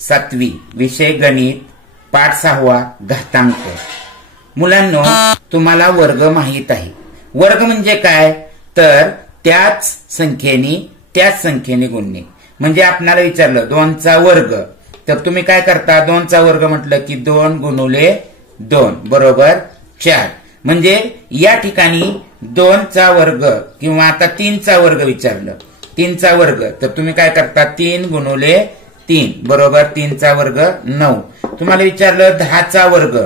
7वी, विषय गणित, पाठ 6वा, घातांक. मुलांनो, तुम्हाला वर्ग माहित आहे. वर्ग म्हणजे काय? तर त्याच संख्येने गुणणे. म्हणजे आपल्याला विचारलं 2चा वर्ग, तर तुम्ही काय करता? 2चा वर्ग म्हटलं की 2 गुणुले 2 बरोबर 4. म्हणजे या ठिकाणी 2चा वर्ग किंवा आता 3चा वर्ग विचारलं, 3चा वर्ग, तर तुम्ही काय करता? 3 गुणुले 3 बरोबर 3चा वर्ग 9. तुम्हाला विचारलं 10चा वर्ग,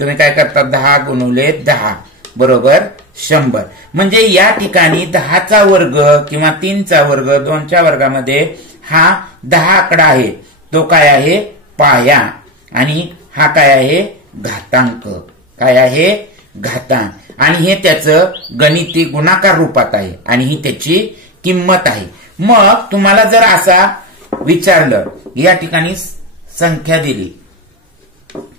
तुम्ही काय करता? 10 गुणुले 10 बरोबर 100. म्हणजे या ठिकाणी 10चा वर्ग किंवा 3चा वर्ग, 2च्या वर्गामध्ये हा 10 आकडा आहे, तो काय आहे? पाया. आणि हा काय आहे? घातांक. काय आहे? घातांक. आणि हे त्याचं गणिती गुणाकार रूपात आहे आणि ही त्याची किंमत आहे. मग तुम्हाला जर असा विचारलं, या ठिकाणी संख्या दिली,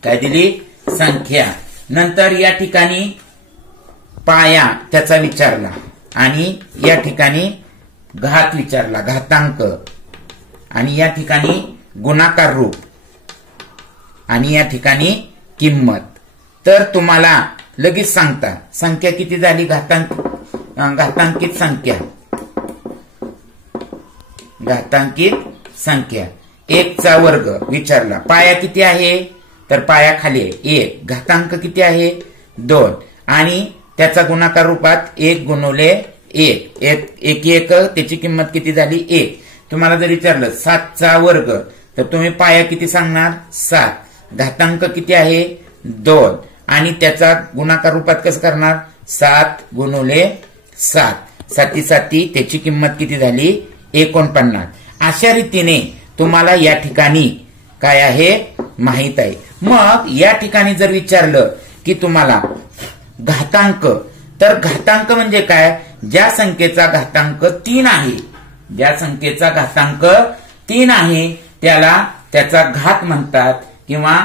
काय दिली? संख्या. नंतर या ठिकाणी पाया त्याचा विचारला आणि या ठिकाणी घात विचारला, घातांक, आणि या ठिकाणी गुणाकार रूप आणि या ठिकाणी किंमत. तर तुम्हाला लगेच सांगता संख्या किती झाली? घातांकित संख्या. घातांकित संख्या 1चा वर्ग विचारला. पाया किती आहे? तर पाया खाली आहे 1. घातांक किती आहे? 2. आणि त्याचा गुणाकार रूपात 1 गुणुले 1. 1 त्याची किंमत किती झाली? 1. तुम्हाला जर विचारलं 7चा वर्ग, तर तुम्ही पाया किती सांगणार? 7. घातांक किती आहे? 2. आणि त्याचा गुणाकार रूपात कसं करणार? 7 गुणुले 7. 7 त्याची किंमत किती झाली? 49. अशा रीतीने तुम्हाला या ठिकाणी काय आहे? माहित आहे. मग या ठिकाणी जर विचारलं की तुम्हाला घातांक, तर घातांक म्हणजे काय? ज्या संख्येचा घातांक 3 आहे, ज्या संख्येचा घातांक 3 आहे त्याला त्याचा घात म्हणतात. किंवा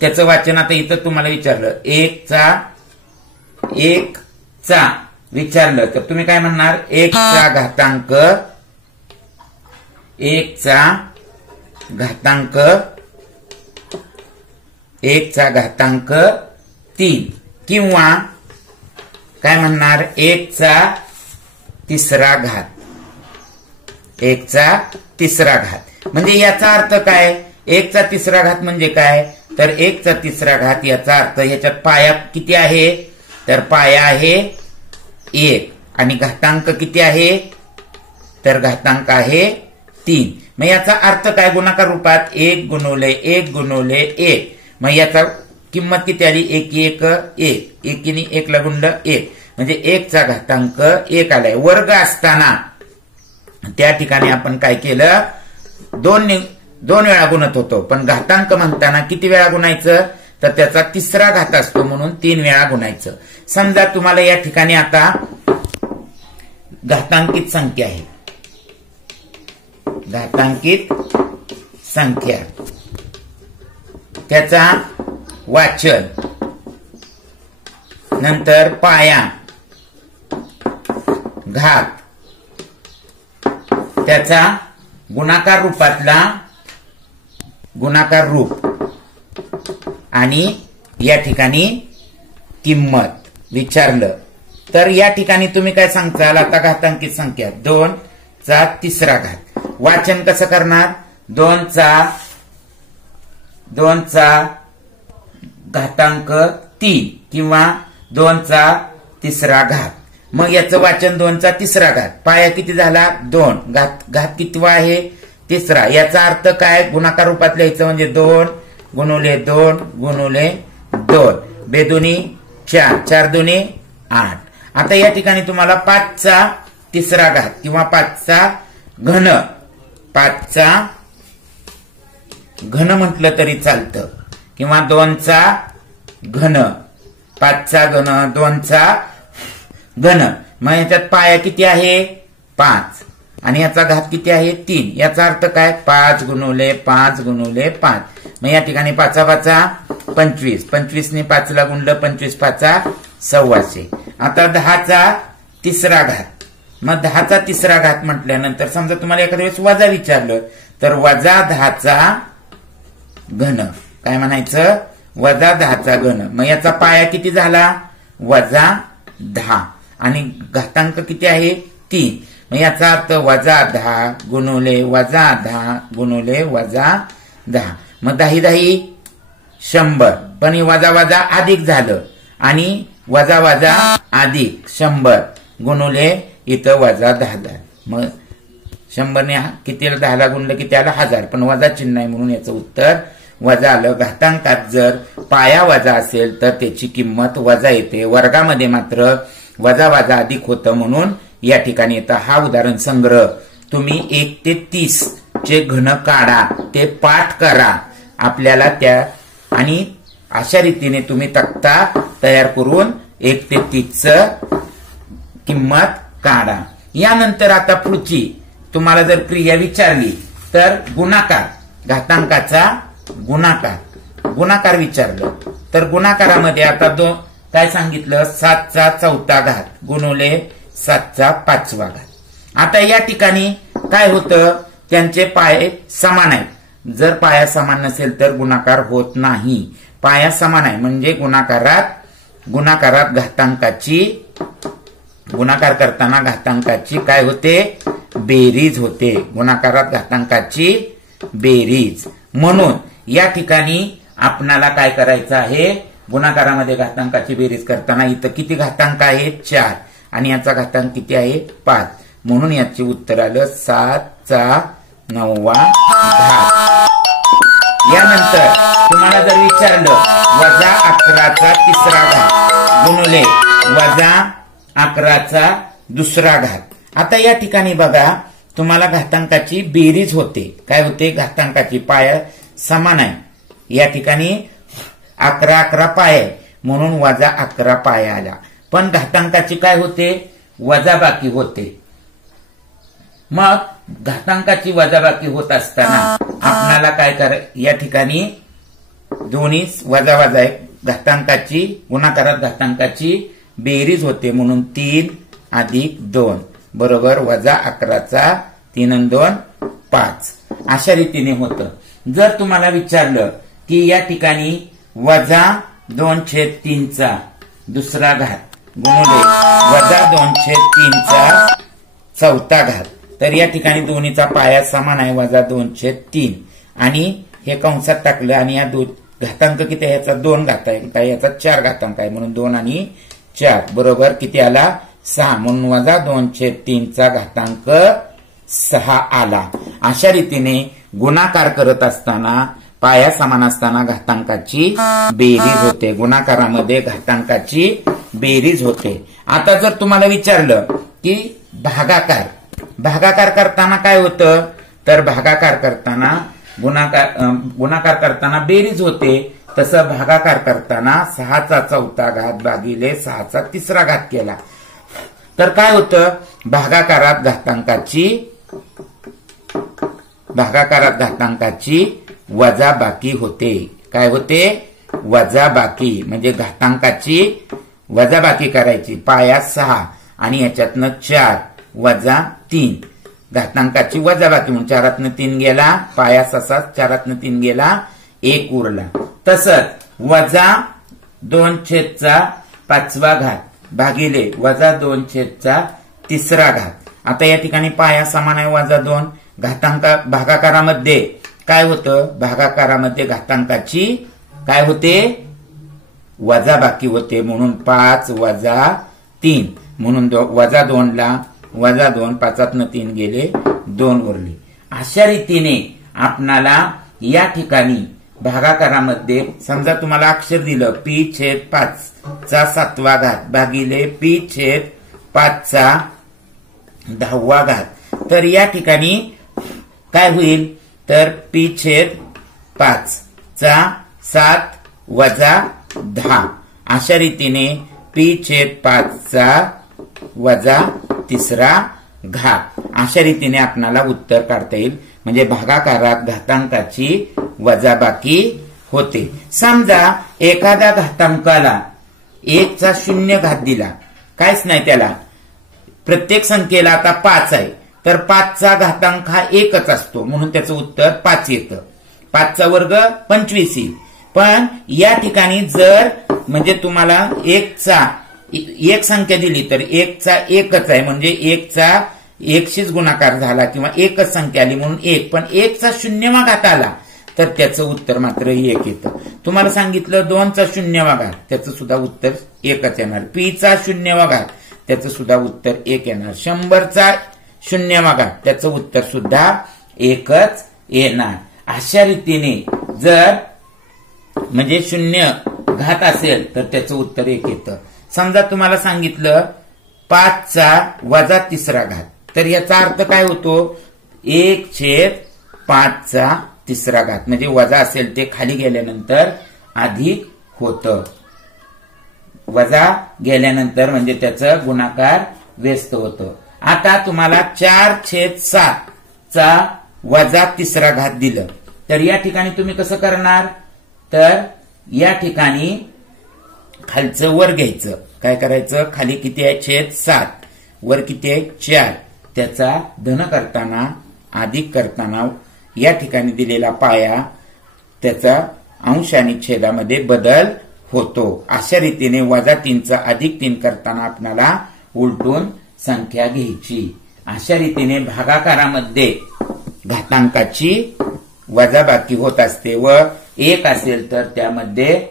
त्याचं वाचन आता इथं तुम्हाला विचारलं 1चा विचारलं, तर तुम्ही काय म्हणणार? 1चा घातांक 3. किंवा काय म्हणणार? 1चा तिसरा घात. 1चा तिसरा घात म्हणजे याचा अर्थ काय? 1चा तिसरा घात म्हणजे काय? तर 1चा तिसरा घात याचा अर्थ याच्यात पाया किती आहे? तर पाया आहे 1 आणि घातांक किती आहे? तर घातांक आहे 3. मग याचा अर्थ काय? गुणाकार रूपात 1 गुणुले 1 गुणुले 1. मग याचा किंमत किती आली? 1 1 1. 1 1 ला गुणलं 1 म्हणजे 1चा घातांक 1 आलाय. वर्ग असताना त्या ठिकाणी आपण काय केलं? 2 वेळा गुणत होतो, पण घातांक म्हणताना किती वेळा गुणायचं? तर त्याचा तिसरा घात असतो म्हणून 3 वेळा गुणायचं. समजा तुम्हाला या ठिकाणी आता घातांकित संख्या आहे, घातांकित संख्या, त्याचा वाचन, नंतर पाया, घात, त्याचा गुणाकार रूपातला गुणाकार रूप आणि या ठिकाणी किंमत विचारलं. तर या ठिकाणी तुम्ही काय सांगताल? आता घातांकित संख्या 2चा तिसरा घात. वाचन कसं करणार? 2चा घातांक 3 किंवा 2चा तिसरा घात. मग याचं वाचन 2चा तिसरा घात. पाया किती झाला? 2. घात कितवा आहे? तिसरा. याचा अर्थ काय? गुणाकार रूपात लिहायचं म्हणजे 2 गुणुले 2 गुणुले 2. बेदुनी 4, 4 दुनी 8. आता या ठिकाणी तुम्हाला 5चा तिसरा घात किंवा 5चा घन, 5चा घन म्हटलं तरी चालतं, किंवा 2चा घन, 5चा घन, 2चा घन. मग याच्यात पाया किती आहे? 5 आणि याचा घात किती आहे? 3. याचा अर्थ काय? 5 गुणुले 5 गुणुले 5. मग या ठिकाणी 5 5 25. 25 ने 5 ला गुणलं, 25 5 125. आता 10चा तिसरा घात. मग 10चा तिसरा घात म्हटल्यानंतर समजा तुम्हाला एखाद्या वेळेस वजा विचारलं, तर वजा 10चा घन. काय म्हणायचं? वजा 10चा घन. मग याचा पाया किती झाला? वजा 10 आणि घातांक किती आहे? 3. मग याचा अर्थ वजा 10 गुणुले वजा 10 गुणुले वजा 10. मग 10 10 100. पण हे वजा वजा अधिक झालं आणि वजा वजा अधिक 100 गुणुले इथं वजा 10. मग 100 ने कितीला 10ला गुणलं की त्याला 1000, पण वजा चिन्ह आहे म्हणून याचं उत्तर वजा आलं. घातांकात जर पाया वजा असेल तर त्याची किंमत वजा येते. वर्गामध्ये मात्र वजा वजा अधिक होतं म्हणून या ठिकाणी येतं. हा उदाहरण संग्रह तुम्ही 1 ते 30 चे घन काढा, ते पाठ करा आपल्याला त्या, आणि अशा रीतीने तुम्ही तक्ता तयार करून 1 ते 30 किंमत काढा. यानंतर आता पुढची तुम्हाला जर क्रिया विचारली तर गुणाकार, घातांकाचा गुणाकार विचारलं तर गुणाकारामध्ये आता काय सांगितलं? 7चा 4था घात गुणुले 7चा 5वा घात. आता या ठिकाणी काय होतं? त्यांचे पाये समान आहेत. जर पाया समान नसेल तर गुणाकार होत नाही. पाया समान आहे म्हणजे गुणाकारात गुणाकार करताना घातांकाची काय होते? बेरीज होते. गुणाकारात घातांकाची बेरीज. म्हणून या ठिकाणी आपणाला काय करायचं आहे? गुणाकारामध्ये घातांकाची बेरीज करताना इथं किती घातांक आहे? 4 आणि याचा घातांक किती आहे? 5. म्हणून याचे उत्तर आलं 7चा 9वा घात. यानंतर तुम्हाला जर विचारलं वजा 11चा 3रा घात गुणुले वजा 11चा 2रा घात. आता या ठिकाणी बघा तुम्हाला घातांकाची बेरीज होते. काय होते? घातांकाची पाया समान आहे. या ठिकाणी 11 पाय म्हणून वजा 11 पाया आला. पण घातांकाची काय होते? वजाबाकी होते. मग घातांकाची वजाबाकी होत असताना आपल्याला काय या ठिकाणी दोन्ही वजा वजा आहे. घातांकाची गुणाकारात घातांकाची बेरीज होते म्हणून 3 अधिक 2 बरोबर वजा 11चा 3 आणि 2 5. अशा रीतीने होतं. जर तुम्हाला विचारलं की या ठिकाणी वजा 2/3चा 2रा घात गुणुले वजा 2/3चा 4था घात, तर या ठिकाणी दोन्हीचा पाया समान आहे वजा 2/3 आणि हे कंसात टाकलं आणि या घातांक किती आहे? याचा 2 घात आहे, याचा 4 घातांक आहे म्हणून 2 आणि 4 बरोबर किती आला? 6. म्हणून वजा 2/3चा घातांक 6 आला. अशा रीतीने गुणाकार करत असताना पाया समान असताना घातांकाची बेरीज होते. गुणाकारामध्ये घातांकाची बेरीज होते. आता जर तुम्हाला विचारलं की भागाकार करताना काय होतं? तर भागाकार करताना गुणाकार करताना बेरीज होते. तसं भागाकार करताना 6चा 4था घात भागिले 6चा 3रा घात केला तर काय होतं? भागाकारात घातांकाची वजाबाकी होते. काय होते? वजाबाकी म्हणजे घातांकाची वजाबाकी करायची. पाया 6 आणि याच्यातनं 4 वजा 3 घातांकाची वजाबाकी म्हणून 4तनं 3 गेला, पाया 6 4तनं 3 गेला, 1 उरला. तसंच वजा 2/5वा घात भागिले वजा 2/3रा घात. आता या ठिकाणी पाया समान आहे वजा 2. भागाकारामध्ये काय होतं? भागाकारामध्ये घातांकाची काय होते? वजाबाकी होते म्हणून 5 वजा 3 म्हणून वजा 2ला वजा 2 5तनं 3 गेले 2 उरले. अशा रीतीने आपणाला या ठिकाणी भागाकारामध्ये समजा तुम्हाला अक्षर दिलं p/5चा 7वा घात भागिले p/5चा 10वा घात, तर या ठिकाणी काय होईल? तर p/5चा 7 वजा 10 अशा रीतीने p/5चा वजा 3रा घात अशा रीतीने आपल्याला उत्तर काढता येईल. म्हणजे भागाकारात घातांकाची वजाबाकी होते. समजा एखाद्या घातांकाला 1चा 0 घात दिला, काहीच नाही त्याला, प्रत्येक संख्येला आता 5 आहे तर 5चा घातांक हा 1च असतो म्हणून त्याचं उत्तर 5 येतं. 5चा वर्ग 25 येईल. पण या ठिकाणी जर म्हणजे तुम्हाला एक संख्या दिली तर 1चा 1च आहे, म्हणजे 1चा 1शीच गुणाकार झाला किंवा एकच संख्या आली म्हणून 1, पण 1चा 0वा घात आला तर त्याचं उत्तर मात्र 1 येतं. तुम्हाला सांगितलं 2चा 0वा घात, त्याचं सुद्धा उत्तर 1च येणार. पीचा 0वा घात, त्याचं सुद्धा उत्तर 1 येणार. 100चा 0वा घात, त्याचं उत्तर सुद्धा 1च येणार. अशा रीतीने जर म्हणजे 0 घात असेल तर त्याचं उत्तर 1 येतं. समजा तुम्हाला सांगितलं 5चा वजा 3रा घात, तर याचा अर्थ काय होतो? 1/5चा 3रा घात, म्हणजे वजा असेल ते खाली गेल्यानंतर अधिक होतं. वजा गेल्यानंतर म्हणजे त्याचं गुणाकार व्यस्त होतं. आता तुम्हाला 4/7चा वजा 3रा घात दिलं तर या ठिकाणी तुम्ही कसं करणार? तर या ठिकाणी खालचं वर घ्यायचं. काय करायचं? खाली किती आहे? (7) वर किती आहे? 4. त्याचा धन करताना अधिक करताना या ठिकाणी दिलेला पाया त्याचा अंश आणि छेदामध्ये बदल होतो. अशा रीतीने (3चा अधिक 3 करताना आपल्याला उलटून संख्या घ्यायची. अशा रीतीने भागाकारामध्ये घातांकाची वजाबाकी होत असते व 1 असेल तर त्यामध्ये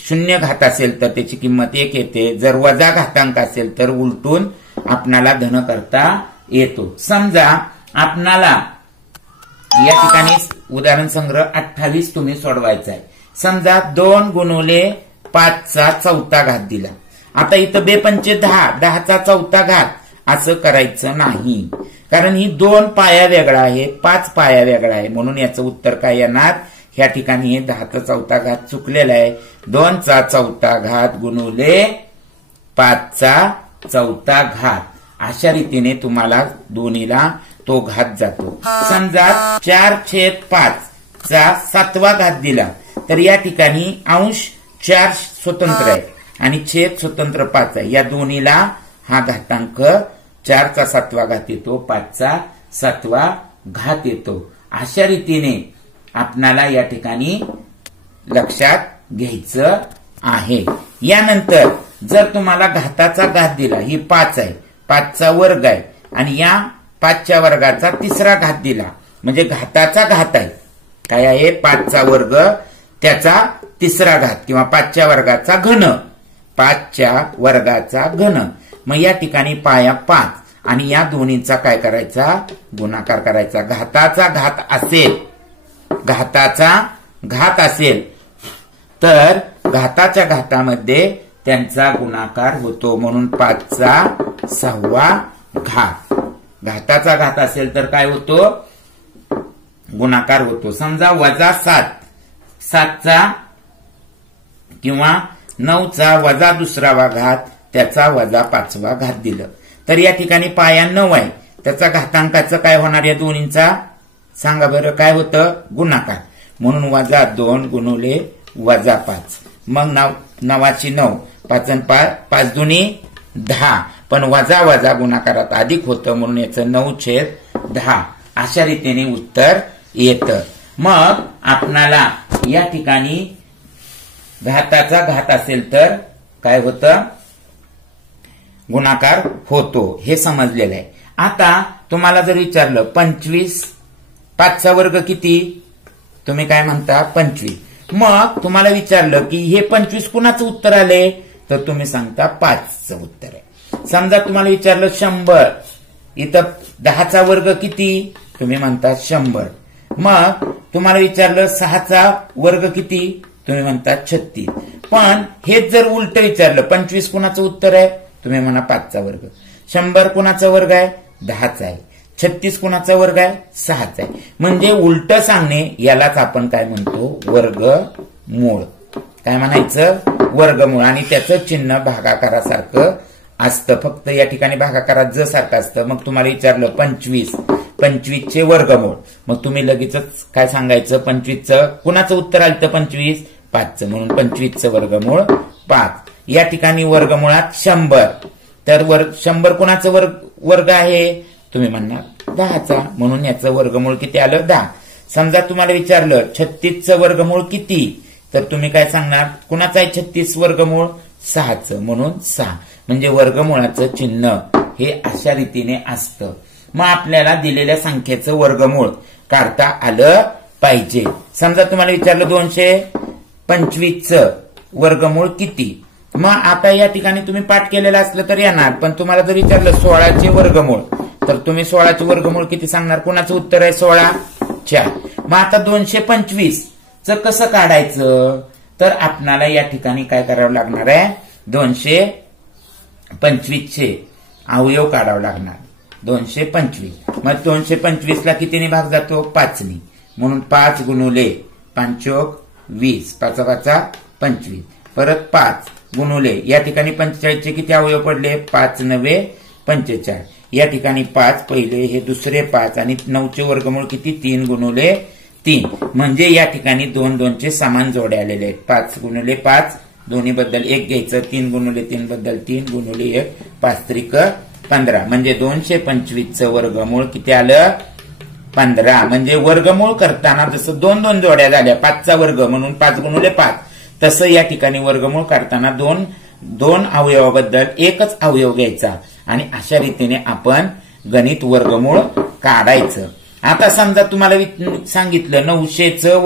0 घात असेल तर त्याची किंमत 1 येते. जर वजा घातांक असेल तर उलटून आपणाला धन करता येतो. समजा आपणाला या ठिकाणी उदाहरण संग्रह 28 तुम्ही सोडवायचा आहे. समजा 2 गुणुले 5चा 4था घात दिला. आता इथं बेपंचे 10, 10चा 4था घात असं करायचं नाही, कारण ही 2 पाया वेगळा आहे, 5 पाया वेगळा आहे, म्हणून याचं उत्तर काय येणार? ह्या ठिकाणी 10चा 4था घात चुकलेला आहे. 2चा 4था घात गुणुले 5चा 4था घात, अशा रीतीने तुम्हाला दोन्हीला तो घात जातो. समजा 4/5चा 7वा घात दिला तर या ठिकाणी अंश 4 स्वतंत्र आहे आणि छेद स्वतंत्र 5 आहे. या दोन्हीला हा घातांक 4चा 7वा घात येतो, 5चा 7वा घात येतो. अशा रीतीने आपणाला या ठिकाणी लक्षात घ्यायचं आहे. यानंतर जर तुम्हाला घाताचा घात दिला, ही 5 आहे, 5चा वर्ग आहे आणि या 5च्या वर्गाचा 3रा घात दिला, म्हणजे घाताचा घात आहे. काय आहे? 5चा वर्ग त्याचा 3रा घात किंवा 5च्या वर्गाचा घन, 5च्या वर्गाचा घन. मग या ठिकाणी पाया 5 आणि या दोन्हीचा काय करायचा? गुणाकार करायचा. घाताचा घात असेल तर घाताच्या घातामध्ये त्यांचा गुणाकार होतो, म्हणून 5चा 6वा घात. घाताचा घात असेल तर काय होतो? गुणाकार होतो. समजा वजा 7चा किंवा 9चा वजा 2रा घात, त्याचा वजा 5वा घात दिलं तर या ठिकाणी पाया 9 आहे, त्याचा घातांकाचं काय होणार? या दोन्हींचा सांगा बरं काय होतं? गुणाकार, म्हणून (2 गुणुले (5). मग 9ची 9, 5 दुनी 10, पण वजा गुणाकारात अधिक होतं म्हणून याचं 9/10. अशा रीतीने उत्तर येतं. मग आपणाला या ठिकाणी घाताचा घात असेल तर काय होतं? गुणाकार होतो, हे समजलेलं आहे. आता तुम्हाला जर विचारलं 25, 5चा वर्ग किती? तुम्ही काय म्हणता? 25. मग तुम्हाला विचारलं की हे 25 कुणाचं उत्तर आले? तर तुम्ही सांगता 5चं उत्तर आहे. समजा तुम्हाला विचारलं 100, इथं 10चा वर्ग किती? तुम्ही म्हणता 100. मग तुम्हाला विचारलं 6चा वर्ग किती? तुम्ही म्हणता 36. पण हेच जर उलट विचारलं 25 कुणाचं उत्तर आहे? तुम्ही म्हणा 5चा वर्ग. 100 कुणाचा वर्ग आहे? 10चा आहे. 36 कुणाचा वर्ग आहे? 6चा आहे. म्हणजे उलट सांगणे यालाच आपण काय म्हणतो? वर्गमूळ. काय म्हणायचं? वर्गमूळ. आणि त्याचं चिन्ह भागाकारासारखं असतं, फक्त या ठिकाणी भागाकारात ज सारखं असतं. मग तुम्हाला विचारलं 25चे वर्गमूळ, मग तुम्ही लगेचच काय सांगायचं? 25चं कुणाचं उत्तर आलं? 25, 5चं, म्हणून 25चं वर्गमूळ 5. या ठिकाणी वर्गमुळात 100, तर 100 कुणाचं वर्ग आहे? तुम्ही म्हणणार 10चा, म्हणून याचं वर्गमूळ किती आलं? 10. समजा तुम्हाला विचारलं 36चं वर्गमूळ किती, तर तुम्ही काय सांगणार, कुणाचं आहे 36 वर्गमूळ, 6चं, म्हणून 6. म्हणजे वर्गमूळाचं चिन्ह हे अशा रीतीने असतं. मग आपल्याला दिलेल्या संख्येचं वर्गमूळ काढता आलं पाहिजे. समजा तुम्हाला विचारलं 225चं वर्गमूळ किती, मग आता या ठिकाणी तुम्ही पाठ केलेलं असलं तर येणार, पण तुम्हाला जर विचारलं 16चे वर्गमूळ, तर तुम्ही 16चे वर्गमूळ किती सांगणार, कुणाचं उत्तर आहे 16, 4. मग आता 225चं कसं काढायचं, तर आपणाला या ठिकाणी काय करावं लागणार आहे, 225चे अवयव काढावं लागणार, 225. मग 225ला कितीने भाग जातो, 5ने, म्हणून 5 गुणुले 5 20, 5 5 25. परत 5 गुणुले या ठिकाणी 45चे किती अवयव पडले, 5 9 45. या ठिकाणी 5 पहिले, हे दुसरे 5 आणि 9चे वर्गमूळ किती, 3 गुणुले 3. म्हणजे या ठिकाणी 2 2चे समान जोडे आलेले आहेत. 5 गुणुले 5 दोन्ही बद्दल 1 घ्यायचं, 3 गुणुले 3 बद्दल 3 गुणुले 1, 5 त्रिक 15. म्हणजे 225चं वर्गमूळ किती आलं, 15. म्हणजे वर्गमूळ करताना जसं 2 2 जोड्या झाल्या, 5चा वर्ग म्हणून 5 गुणुले 5, तसं या ठिकाणी वर्गमूळ काढताना 2 अवयवाबद्दल एकच अवयव घ्यायचा आणि अशा रीतीने आपण गणित वर्गमूळ काढायचं. आता समजा तुम्हाला सांगितलं 900चं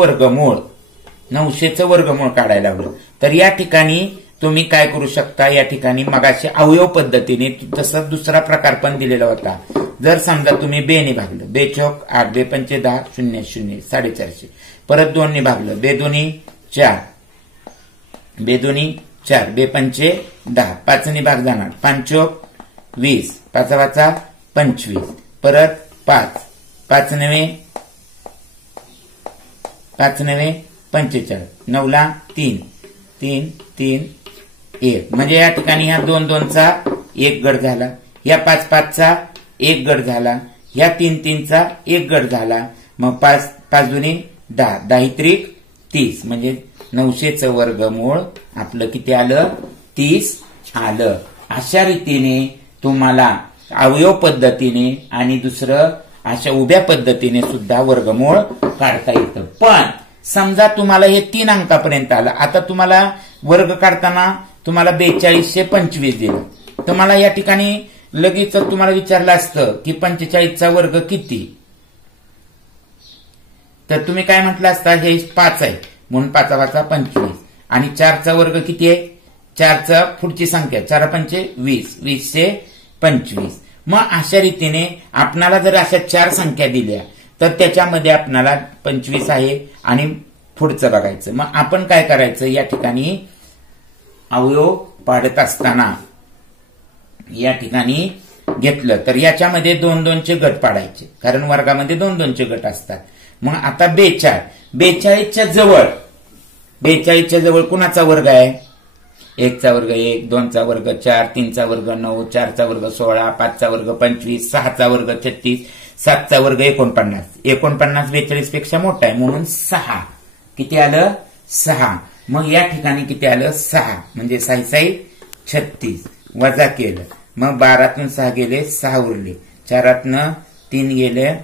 वर्गमूळ काढायला लावलं, तर या ठिकाणी तुम्ही काय करू शकता, या ठिकाणी मगाशी अवयव पद्धतीने तसा दुसरा प्रकार पण दिलेला होता. जर समजा तुम्ही बेने भागलं, 2 चौक 8, 2 पंचे 10, 0 0 450. परत 2 ने भागलं, 2 दोन्ही 4, 2 दोन्ही 4, 2 पंचे 10, 5 ने भाग जाणार, 5 चौक 20, 5 5 25. परत 5 5 9 45, 9ला 3 3 3 1. म्हणजे या ठिकाणी ह्या 2 2चा 1 गट झाला, या 5 5चा 1 गट झाला, ह्या 3 3चा 1 गट झाला. मग 5 5 दुनी 10, 10 त्रिक 30. म्हणजे 900चं वर्गमूळ आपलं किती आलं, 30 आलं. अशा रीतीने तुम्हाला अवयव पद्धतीने आणि दुसरं अशा उभ्या पद्धतीने सुद्धा वर्गमूळ काढता येतं. पण समजा तुम्हाला हे 3 अंकापर्यंत आलं, आता तुम्हाला वर्ग काढताना तुम्हाला 4225 दिलं, तुम्हाला या ठिकाणी लगेच तुम्हाला विचारलं असतं की 45चा वर्ग किती, तर तुम्ही काय म्हटलं असता, हे 5 आहे म्हणून 5 5 25 आणि 4चा वर्ग किती आहे, 4चा पुढची संख्या 4 पंचे 20, 20 से 25. मग अशा रीतीने आपणाला जर अशा 4 संख्या दिल्या तर त्याच्यामध्ये आपणाला 25 आहे आणि पुढचं बघायचं. मग आपण काय करायचं, या ठिकाणी अवयव पाडत असताना या ठिकाणी घेतलं तर याच्यामध्ये 2 2चे गट पाडायचे, कारण वर्गामध्ये 2 2चे गट असतात. मग आता 42च्या जवळ कुणाचा वर्ग आहे, 1चा वर्ग 1, 2चा वर्ग 4, 3चा वर्ग 9, 4चा वर्ग 16, 5चा वर्ग 25, 6चा वर्ग 36, 7चा वर्ग 49. 49 42 पेक्षा मोठा आहे म्हणून 6. किती आलं, 6. मग या ठिकाणी किती आलं, 6. म्हणजे 6 6 36 वजा केलं, मग 12तून 6 गेले 6 उरले, 4तनं 3 गेले,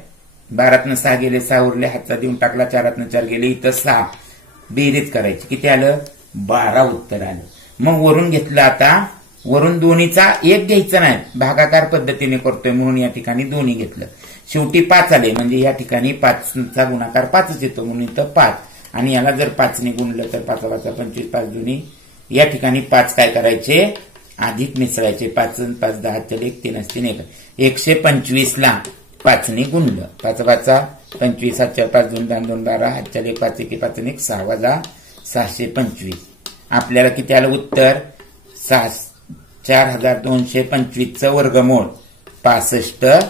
12तनं 6 गेले 6 उरले, हातचा देऊन टाकला, 4तनं 4 गेले, इथं 6 बेरीज करायची, किती आलं, 12 उत्तर आलं. मग वरून घेतलं, आता वरून दोन्हीचा 1 घ्यायचा नाही, भागाकार पद्धतीने करतोय म्हणून या ठिकाणी दोन्ही घेतलं, शेवटी 5 आले. म्हणजे या ठिकाणी 5चा गुणाकार 5च येतो म्हणून इथं 5, आणि याला जर 5ने गुणलं तर 5 5 25, 5 दोन्ही, या ठिकाणी 5 काय करायचे, अधिक मिसळायचे, 5 5 10 चल 1 3 3 1, 125ला 5ने गुणलं, 5 5 25, 7 4 5 2 10 2 12, 8 1 5 1 5 1 6 वजा 625. आपल्याला किती आलं उत्तर, 4225चं वर्गमूळ 65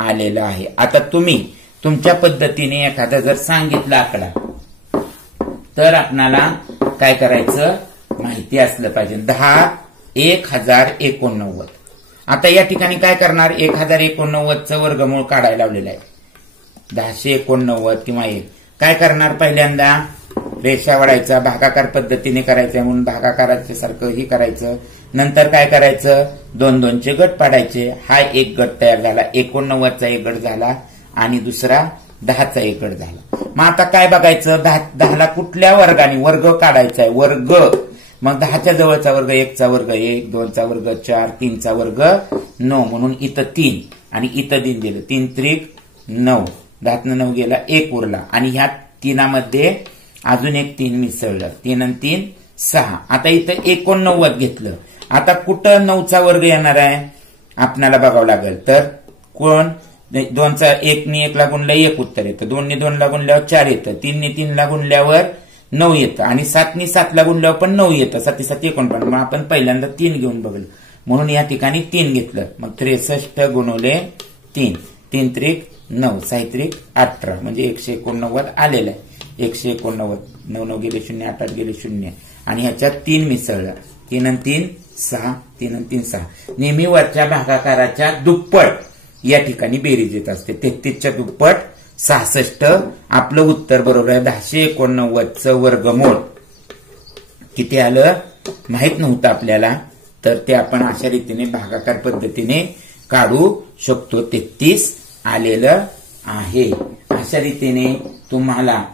आलेलं आहे. आता तुम्ही तुमच्या पद्धतीने एखादा जर सांगितला आकडा तर आपणाला काय करायचं माहिती असलं पाहिजे. 10,1089. आता या ठिकाणी काय करणार, 1089चं वर्गमूळ काढायला लावलेलं आहे, 1089 किंवा 1. काय करणार, पहिल्यांदा रेषा वाढायचा, भागाकार पद्धतीने करायचं म्हणून भागाकाराच्या सारखं ही करायचं. नंतर काय करायचं, 2 2चे गट पाडायचे. हा एक गट तयार झाला, 89चा एक गट झाला आणि दुसरा 10चा एक गट झाला. मग आता काय बघायचं, 10ला कुठल्या वर्गाने वर्ग काढायचा आहे, वर्ग. मग 10च्या जवळचा वर्ग 1चा वर्ग 1, 2चा वर्ग 4, 3चा वर्ग 9, म्हणून इथं 3 आणि इथं 3 दिलं. 3 त्रिक 9, 10 9 गेला 1 उरला आणि ह्या 3मध्ये अजून एक 3 मिसळलं. 3 आणि 3 6. आता इथं 89 घेतलं. आता कुठं 9चा वर्ग येणार आहे आपल्याला बघावं लागेल. तर कोण 2चा 1 ने 1 ला गुणलं 1 उत्तर येतं, 2 ने 2 ला गुणल्यावर 4 येतं, 3 ने 3 ला गुणल्यावर 9 येतं आणि 7 ने 7 ला गुणल्यावर पण 9 येतं. 7 7 49. मग आपण पहिल्यांदा 3 घेऊन बघलं म्हणून या ठिकाणी 3 घेतलं. मग 63 गुणवले 3, 3 त्रिक 9, 6 त्रिक 18 म्हणजे 189 आलेलं आहे. 189, 9 9 गेले 0, 8 8 गेले 0 आणि ह्याच्यात 3 मिसळलं. 3 आणि 3 6, 3 आणि 3 6. नेहमी वरच्या भागाकाराच्या दुप्पट या ठिकाणी बेरीज येत असते. 33च्या दुप्पट 66. आपलं उत्तर बरोबर आहे. 1089चं वर्गमूळ किती आलं माहित नव्हतं आपल्याला, तर ते आपण अशा रीतीने भागाकार पद्धतीने काढू शकतो. 33 आलेलं आहे. अशा रीतीने तुम्हाला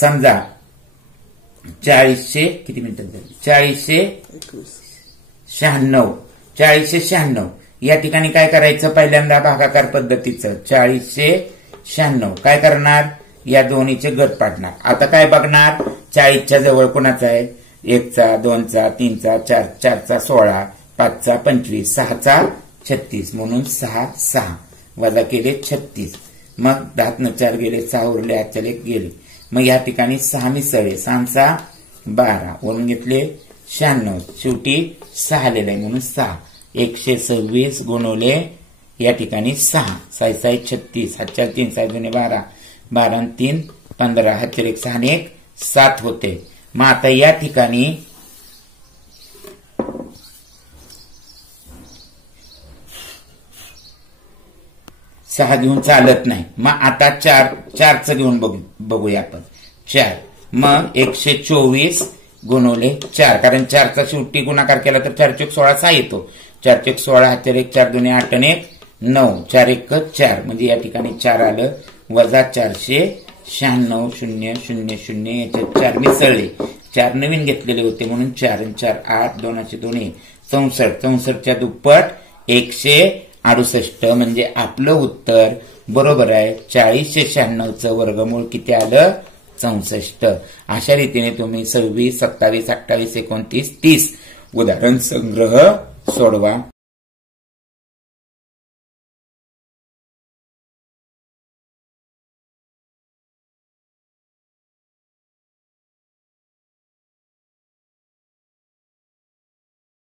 समजा 40 किती मिनिटं झाली, 4096 या ठिकाणी काय करायचं, पहिल्यांदा भागाकार पद्धतीचं 4096 काय करणार, या दोन्हीचे गट पाडणार. आता काय बघणार, 40च्या जवळ कोणाचा आहे, 1चा 2चा 3चा 4चा 16, 5चा 25, 6चा 36 म्हणून 6 6 वजा केले 36. मग 10 4 गेले 6 उरले, आजच्या 1 गेले. मग या ठिकाणी 6 मिसळले, 6 12 वरून घेतले 96, शेवटी 6 आलेलं आहे म्हणून 6. 126 गुणवले या ठिकाणी 6, 6 6 36, 7 3 6 2 12, 12 3 15, 7 1 6 1 7 होते. मग आता या ठिकाणी 6 घेऊन चालत नाही. मग आता 4चं घेऊन बघूया आपण. 4 मग 124 गुणवले 4, कारण 4चा शेवटी गुणाकार केला तर 4 चौक 16 6 येतो. 4 चौक 16, 7 1 4 2 8 आणि 1 9, 4 1 4 म्हणजे या ठिकाणी 4 आलं. वजा 496 0 0 0 याच्यात 4 मिसळले, 4 नवीन घेतलेले होते म्हणून 4 आणि 4 8, 2 2 64. 64च्या दुप्पट 168 म्हणजे आपलं उत्तर बरोबर आहे. 4096चं वर्गमूळ किती आलं, 64. अशा रीतीने तुम्ही 26 27 28 29 30 उदाहरण संग्रह सोडवा.